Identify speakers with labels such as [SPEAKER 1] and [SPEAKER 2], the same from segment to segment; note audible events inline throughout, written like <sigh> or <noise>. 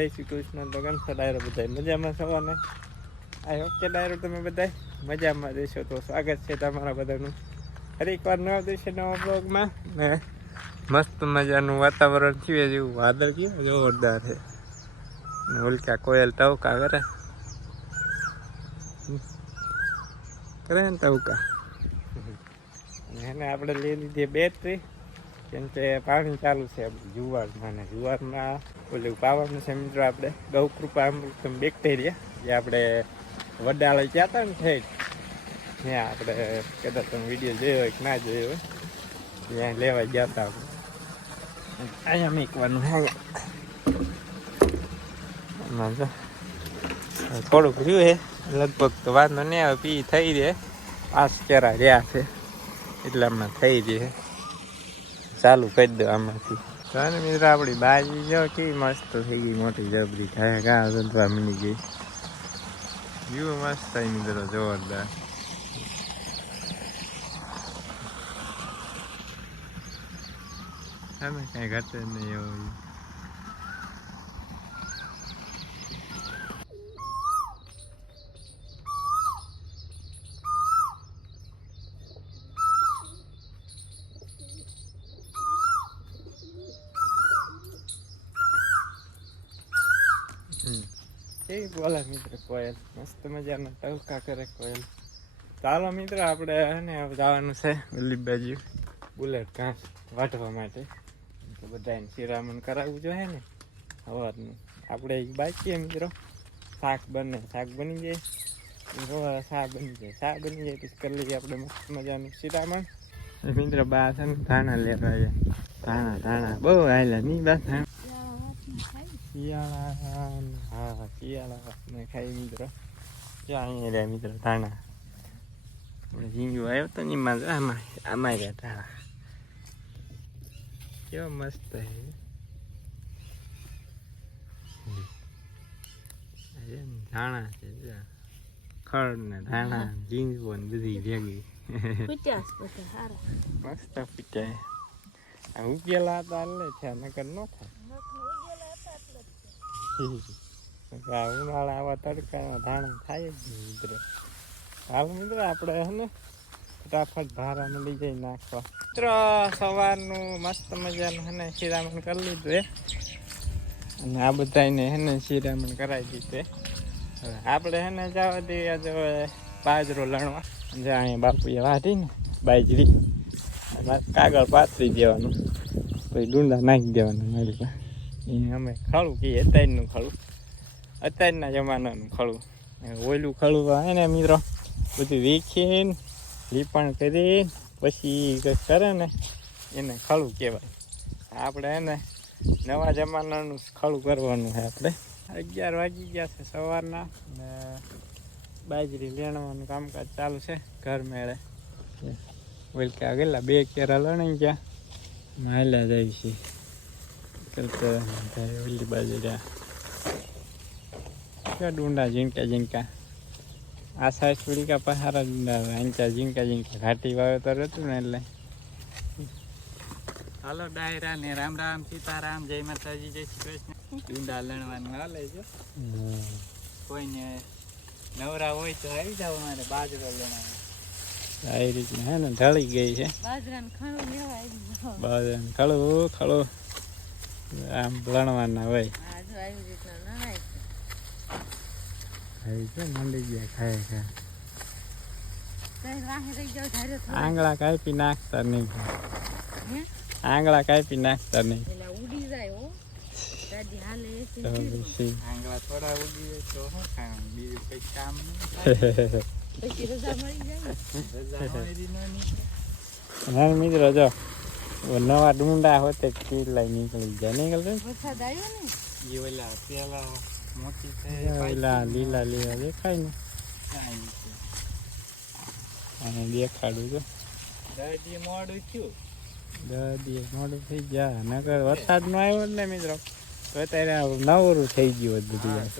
[SPEAKER 1] જય શ્રી કૃષ્ણ. તો ડાયરો બધા મજામાં છો ને? આ ઓકે ડાયરો તમે બધા મજામાં રહેશો તો સ્વાગત છે તમારા બધાનું. હરેક વાર નવા દિવસે નવા બ્લોગમાં ને મસ્ત મજાનું વાતાવરણ થયું જેવું વાદળ કેવું જોરદાર છે. ને ઉલકા કોયલ ટવકા કરે. કરે ને ટવકા. એને આપણે લઈ લીધી બેટરી કેમ કે પાણી ચાલુ છે જુવારમાં ને જુવારમાં ઓલું પાવાનું છે મિત્રો આપણે. ગૌકૃપા અમૃતમ બેક્ટેરિયા જે આપણે વડાળે ગયા હતા ને થઈ ત્યાં આપણે કદાચ તમે વીડિયો જોયો હોય કે ના જોયો હોય, ત્યાં લેવા ગયા હતા આપણે. અહીંયા મૂકવાનું હા થોડુંક રહ્યું છે. લગભગ તો વાંધો નહીં આવે, પી થઈ રહે. પાંચ કેરા રહ્યા છે. એટલામાં થઈ રહે ચાલુ કરી દો આમાંથી. તો મિત્ર આપણી બાજી જો કેવી મસ્ત થઈ ગઈ, મોટી જબરી. થાય ઘા સંતવા મળી ગઈ. વ્યૂ મસ્ત થાય મિત્રો, જોરદાર. અમે કઈ ઘટે નહીં એવું હમ. કેવી બોલે મિત્ર કોયલ. મસ્ત મજાના ટવકા કરે કોયલ. ચાલો મિત્ર, આપણે ને જવાનું છે ઓલી બાજુ. બુલેટ ઘાસ વાટવા માટે. તો બધાને શિરામણ કરાવવું જોઈએ ને. સવારનું આપણે એક બાકી મિત્રો. શાક બને, શાક બની જાય. શાક બની જાય, શાક બની જાય, પછી કરી લઈએ આપણે મસ્ત મજાનું શિરામણ. મિત્ર બા છે ને ધાણા લેવા આવ્યા. ધાણા ધાણા. બહુ આવેલા નહીં બા ધાણા શિયાળા હા શિયાળા મેં ખાઈ મિત્રો જો અહીંયા રહ્યા મિત્રો ધાણા આપણે ઝીંગું આવ્યો તો ની જો આમાં આમાં રહ્યા ધાણા કેવો મસ્ત અરે ધાણા છે. ખડ ને ધાણા ઝીંગું ને બધી ભેગી મસ્ત પીટાય આ ઉગેલા હતા એટલે છે નકર ન થાય ઉનાળા આવા તડકાના ધાણા થાય જ નહીં મિત્રો. હાલ મિત્રો, આપણે હે ને ફટાફટ ભારામાં લઈ જઈ નાખવા. મિત્રો, સવારનું મસ્ત મજાનું હે ને શિરામણ કરી લીધું અને આ બધાને હે ને શિરામણ કરાવી દીધું આપણે હે ને જવા દઈએ હવે બાજરો લણવા. જ્યાં અહીંયા બાપુએ વાઢી ને બાજરી. કાગળ પાથરી દેવાનું. પછી ડુંડા નાખી દેવાના મારી પાસે. અમે ખાડું કહીએ, અત્યારનું ખાડું અત્યારના જમાનાનું ખાડું ઓયલું ખળું હોય ને મિત્રો, બધું વીખીને લીપણ કરી પછી કંઈક કરે ને, એને ખાડું કહેવાય. આપણે એને નવા જમાનાનું ખાડું કરવાનું છે આપણે. અગિયાર વાગી ગયા છે સવારના ને બાજરી લેણવાનું કામકાજ ચાલુ છે ઘર મેળે. ઓલકા ગયેલા, બે કેરા લણી ગયા. માયલા જાય છે. કરતા થાય ઓલી બાજુ રહ્યા. ડુંડા ઝીંકા ઝીંકા? આ સાઈડ સુડીકા પહારા ડુંડા આંચા ઝીંકા ઝીણકા ઘાટી વાવેતર હતું ને એટલે. હાલો ડાયરા ને રામ રામ સીતારામ જય માતાજી જય શ્રી કૃષ્ણ. ડુંડા લણવાનું હાલે છે. કોઈને નવરા હોય તો આવી જાવ મારે બાજરો લણવાનું. આવી રીતના હે ને ઢળી ગઈ છે.
[SPEAKER 2] બાજરાનું ખાણું લેવા આવી જાઓ.
[SPEAKER 1] બાજરા ખળું ખળું. આમ લણવાના હોય. મંડી ગયા ખાય ખાય. આંગળા કાપી નાખતા નહીં.
[SPEAKER 2] હે?
[SPEAKER 1] આંગળા કાપી નાખતા નહીં.
[SPEAKER 2] ઉડી જાય હો.
[SPEAKER 1] આંગળા થોડા ઉડી જાય તો શું ખાવાનું બીજું કઈ કામ
[SPEAKER 2] પછી રજા મળી જાય
[SPEAKER 1] ના? મિત્રો જો. નવા ડુંડા હોતે કિલ્લા નીકળી જાય. નીકળે
[SPEAKER 2] વરસાદ આવ્યો ને?
[SPEAKER 1] એ ઓલા પેલા મોટી ઓલા લીલા લીલા દેખાય ને? અને દેખાડું તો દાદી મોડું થયું. દાદી મોડું થઈ ગયા. નકર વરસાદ નો આવ્યો ને મિત્રો. તો અત્યારે નવરું થઈ ગયું બધું.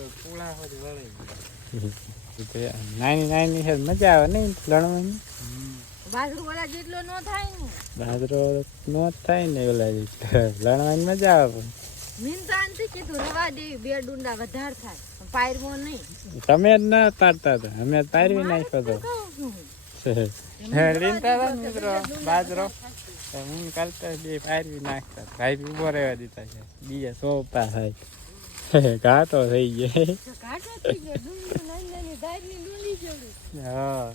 [SPEAKER 1] <laughs> નાની નાની છે મજા આવે નહીં લણવાની?
[SPEAKER 2] બાજરો ઓલા જેટલો ન થાય ને.
[SPEAKER 1] બાજરો નો થાય ને ઓલા રીતે. લણવાની મજા આવે
[SPEAKER 2] મિનતા કીધું રવા દેવી બે ડુંડા વધારે થાય. પાયરવો નહીં.
[SPEAKER 1] તમે જ ના પાડતા તો અમે જ પારવી નાખ્યો તો. લીનતા મિત્રો બાજરો તો હું કાલતા બે પારવી નાખતા ભાઈ ઊભો રહેવા દીધા છે. બીજા સોંપતા થાય. <laughs> ઘાટો થઈ ગયો.
[SPEAKER 2] તો થઈ ગયો.
[SPEAKER 1] હા.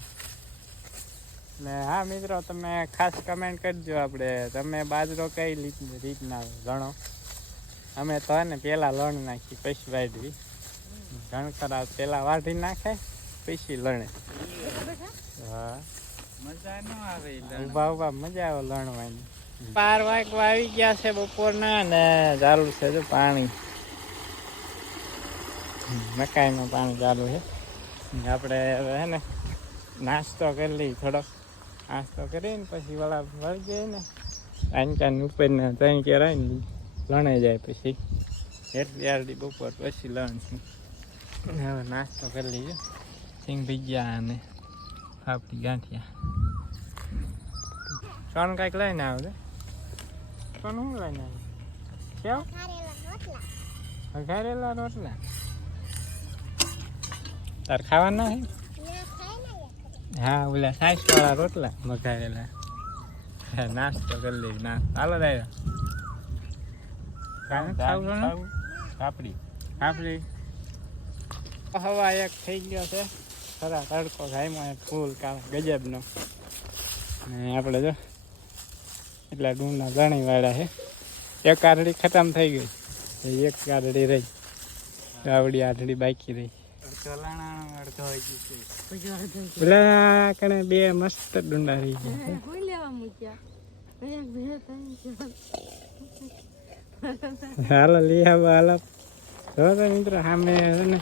[SPEAKER 1] ને હા મિત્રો તમે ખાસ કમેન્ટ કરજો આપણે તમે બાજરો કઈ રીત- રીતના લણો અમે તો ને પહેલાં લણ નાખી પછી વાઢવી ઘણ ખરા પેલા વાઢી નાખે પછી લણે. હા.
[SPEAKER 3] મજા ન આવે
[SPEAKER 1] ઊભા ઊભા મજા આવે લણવાની. પાર વાગવા આવી ગયા છે બપોરના ને ચાલુ છે જો પાણી. મકાઈનું પાણી ચાલુ છે. આપણે હવે હે ને નાસ્તો કરી લઈ થોડોક. નાસ્તો કરીને પછી વળા વળી જાય ને આનકાન ઉપરના ત્રણ કેરાય ને લણાઈ જાય પછી. એટલી આરડી બપોર પછી લણશું. હવે નાસ્તો કરી લઈએ. સિંગ ભીજ્યા અને ફાફડી ગાંઠિયા. ત્રણ કાંઈક લઈને આવજે. સોનું શું લઈને આવ્યું કેવું? વઘારેલા રોટલા. તાર ખાવાના હે? હા ઓલા સાઈસ વાળા રોટલા મગાવેલા. નાસ્તો કરી લઈ ના હાલો દાદા કાંઈ ખાવું?
[SPEAKER 3] પાપડી
[SPEAKER 1] આપણી હવા એક થઈ ગયો છે. ખરા તડકો ઘાયમાં એક ફૂલ કાળ ગજબનો. ને આપણે જો એટલા ડુંગના ગણી વાળા છે. એક આરડી ખતમ થઈ ગઈ. એક આરડી રહી. આવડી આરડી બાકી રહી.
[SPEAKER 3] છે
[SPEAKER 2] છે.
[SPEAKER 1] પેલા કણે બે મસ્ત ડુંડા રહી ગયા.
[SPEAKER 2] હે, કોઈ લેવા મૂક્યા?
[SPEAKER 1] હાલો લઈ આવો હાલો. જો તો મિત્રો સામે ને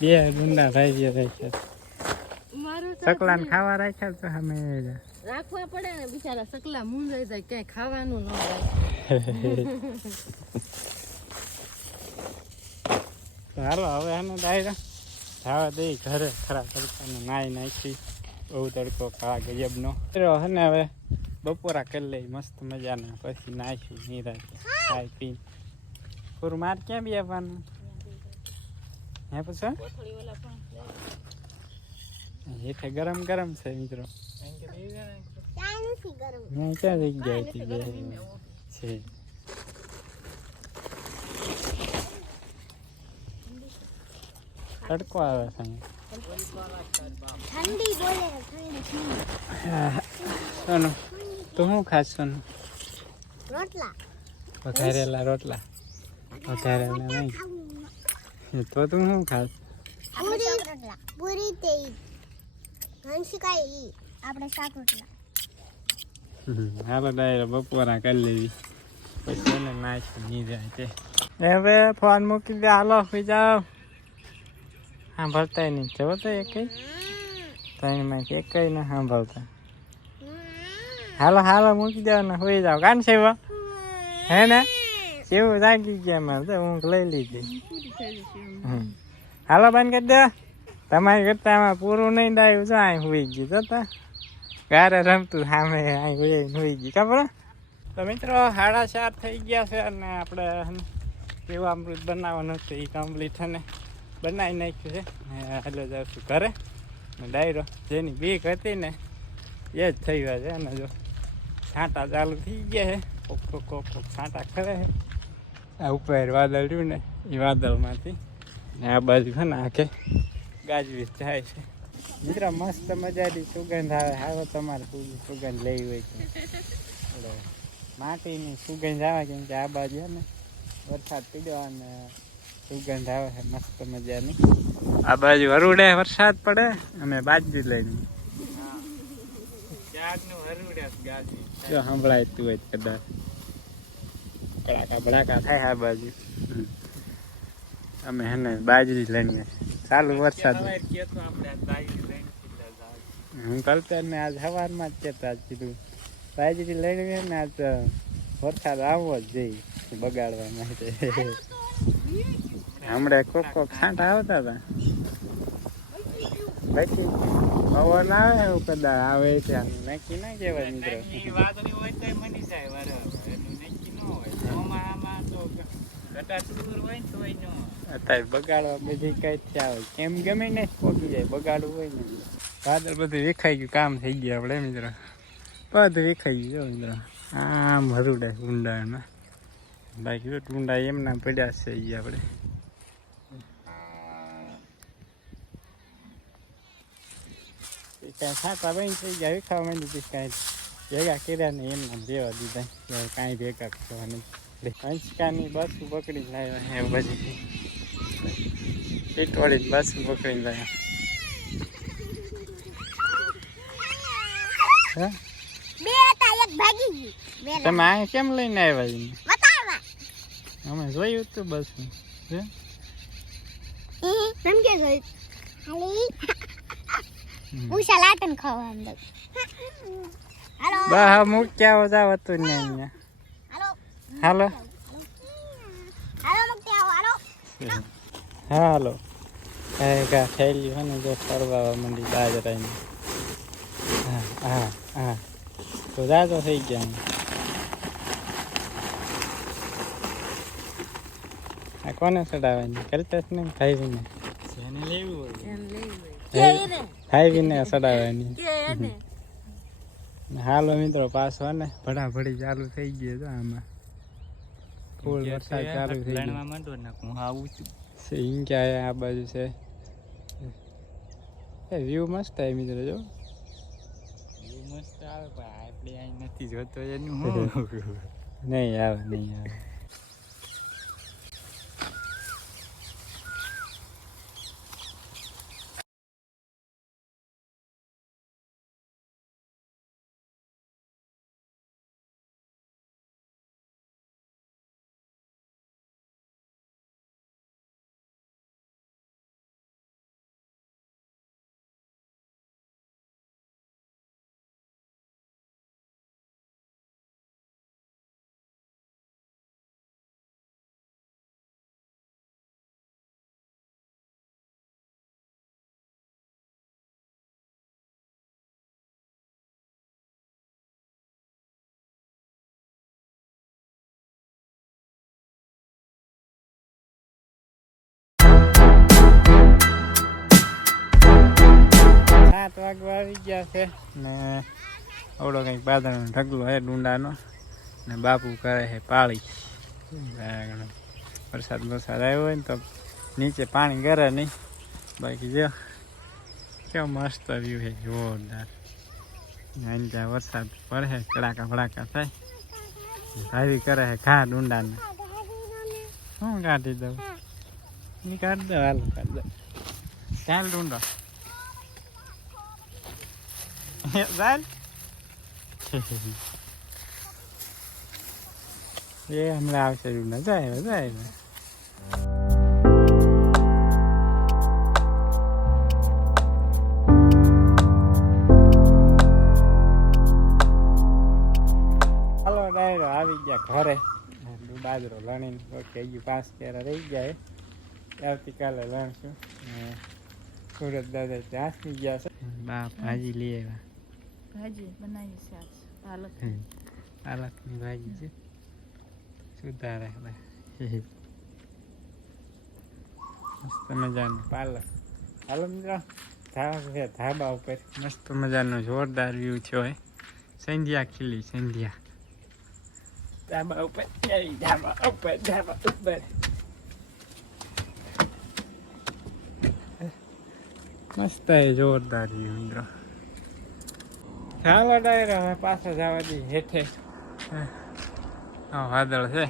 [SPEAKER 1] બે ડુંડા થઈ ગયા રાખ્યા
[SPEAKER 2] મારું તો
[SPEAKER 1] સકલાને ખાવા રાખ્યા તો સામે
[SPEAKER 2] રાખવા પડે ને બિચારા સકલા મૂંઝાઈ જાય ક્યાંય ખાવાનું ન હોય. <laughs>
[SPEAKER 1] હાલો હવે આને ડાયરા જવા દઈ ઘરે ખરા તડકાને નાઈ નાખી બહુ તડકો કાળા ગજબનો. હે ને હવે બપોરા કરી લઈ મસ્ત મજાના. પછી નાખ્યું નિરાતે ખાઈ પી પૂરું માર ક્યાં બી આવવાનું હે પછી? હેઠે ગરમ ગરમ છે મિત્રો. મેં ક્યાં જગ્યાએ છે. તડકો આવે છે અહીંયા. સોનું તું શું ખાસ સોનું? વઘારેલા રોટલા. વઘારેલા નહીં. તો તું શું ખાસ?
[SPEAKER 4] પૂરી તે હંસકાઈ આપણે શાક રોટલા.
[SPEAKER 1] હાલો ડાયરો બપોરા કરી લેવી. પછી એને નહીં જાય તે. હવે ફોન મૂકી દે હાલો સુઈ જાઓ. સાંભળતા નહીં. જવો તો એક ત્રણમાંથી એક ના સાંભળતા. હાલો હાલો, મૂકી દો ને સુઈ જાઓ. કાન છે હે ને? કેવું જાગી ગયા મારે તો. ઊંઘ લઈ લીધી. હાલો, બંધ કરી દે. તમારી કરતા આમાં પૂરું નહીં ડાયું છે અહીં સુઈ ગયું. તો તા. ગારે રમતું સામે અહીં હોઈ હોઈ ગયું. ખબર? તો મિત્રો સાડા ચાર થઈ ગયા છે અને આપણે કેવું અમૃત બનાવવાનું હતું એ કમ્પ્લીટ છે ને? બનાવી નાખ્યું છે. એટલે જાઉં છું ને ડાયરો, જેની બીક હતી ને, એ જ થઈ ગયા છે. અને જો છાંટા ચાલુ થઈ ગયા છે. કોક કોક કોક કોક છાંટા ખરે છે. આ ઉપર વાદળ રહ્યું ને એ વાદળમાંથી. ને આ બાજુ છે ને આખે ગાજવી જાય છે. મિત્રો મસ્ત મજાની સુગંધ આવે. હાલો તમારે સુગંધ લેવી હોય તો. માટીની સુગંધ આવે કેમ કે આ બાજુ ને, વરસાદ પીડ્યો અને સુગંધ આવે છે મસ્ત મજાની. આ બાજુ વરુડે વરસાદ પડે અમે બાજુ લઈને.
[SPEAKER 3] હરુડે
[SPEAKER 1] જો સંભળાય તું હોય કદાચ. કડાકા બડાકા થાય આ બાજુ. અમે હેને બાજરી લઈને. ચાલુ વરસાદ. હું કલ્પે ને આજ સવારમાં જ કહેતા કીધું બાજરી લઈને ને આજ વરસાદ આવવો જ જઈ બગાડવા માટે. <laughs> હમણાં કોક કોક છાંટા આવતા હતા. પછી પવન આવે એવું કદાચ આવે ત્યાં નક્કી ના કહેવાય મિત્રો.
[SPEAKER 3] વાદળી હોય તો મની જાય નક્કી ન હોય.
[SPEAKER 1] અત્યારે બગાડવા બધી કઈ થયા હોય. કેમ ગમે ને પોગી જાય બગાડવું હોય ને વાદળ બધું વિખાઈ ગયું કામ થઈ ગયું આપણે મિત્રો. બધું વિખાઈ ગયું મિત્રો. આમ ઊંડા ઊંડામાં બાકી ટુંડા એમના પડ્યા છે આપણે. એ વિખાવા માંડી હતી કાંઈ ભેગા કર્યા ને એમને રેવા દીધા કાંઈ ભેગા કરવાની નહીં બસ પકડી લાવ્યા બધી પીટવાળી બસ પકડી લાવ્યા
[SPEAKER 4] હતા
[SPEAKER 1] તમે આ કેમ લઈને આવ્યા અમે જોયું તું બસ હે
[SPEAKER 4] કે
[SPEAKER 1] હમ.
[SPEAKER 4] હું સલાટન ખાવા અંદર હાલો
[SPEAKER 1] બા મૂક્યા જાવ હતું ને અહીંયા
[SPEAKER 4] હાલો
[SPEAKER 1] હાલો
[SPEAKER 4] હાલો મુક્તિ આવો હાલો
[SPEAKER 1] હાલો કાંઈ કા થયેલી હોય ને જો ફરવા મંડી બાજરાની હા હા હા તો જાજો થઈ ગયા આ કોને ચડાવવાની કરતા જ નહીં ભાઈવીને
[SPEAKER 3] જેને લેવું હોય
[SPEAKER 2] એમ લેવું કે એને
[SPEAKER 1] હાલો મિત્રો પાછો ને ભડાભડી ચાલુ થઈ ગઈ તો આમાં. ફૂલ વરસાદ ચાલુ થઈ ગયો.
[SPEAKER 3] લણવા માંડો ને હું આવું છું.
[SPEAKER 1] છે ઈં ક્યાં આ બાજુ છે. એ વ્યૂ મસ્ત આવે મિત્રો જો.
[SPEAKER 3] વ્યૂ મસ્ત આવે પણ આપણે અહીં નથી જોતો એનું. <laughs>
[SPEAKER 1] નહીં આવે નહીં આવે. સાત વાગવા આવી ગયા છે. ને આવડો કંઈક બાદળનો ઢગલો હે ડુંડાનો. ને બાપુ કરે છે પાળી. વરસાદ વરસાદ આવ્યો હોય ને તો નીચે પાણી ગરે નહીં. બાકી જો કેવો મસ્ત વ્યૂ છે, જોરદાર. અહીં ત્યાં વરસાદ પડે, કડાકા ભડાકા થાય ભાવી કરે છે ઘા ડુંડાને. શું કાઢી દઉં? કાઢી દઉં, હાલ કાઢ દો ચાલ ડુંડો. ચાલ એ હમણાં આવશે ડુંડા જાય આવે હાલો ડાયરો આવી ગયા ઘરે બાજરો લણીને કે હજી પાંચ કેરા રહી ગયા આવતીકાલે લણશું સુરત દાદા ત્યાં ગયા છે બા ભાજી લઈ આવ્યા
[SPEAKER 2] ભાજી બનાવી છે આજ, પાલક.
[SPEAKER 1] પાલકની ભાજી છે. સુધારે મસ્ત મજાનું પાલક. હાલો મિત્રો, ધાબા ધાબા ઉપર. મસ્ત મજાનો જોરદાર વ્યૂ છે હોય. સંધ્યા ખીલી, સંધ્યા. ધાબા ઉપર ધાબા ઉપર ધાબા ઉપર. મસ્ત જોરદાર વ્યૂ મિત્રો. ચાલો ડાયરા હવે પાછા જવા દઈએ હેઠે. હા વાદળ છે.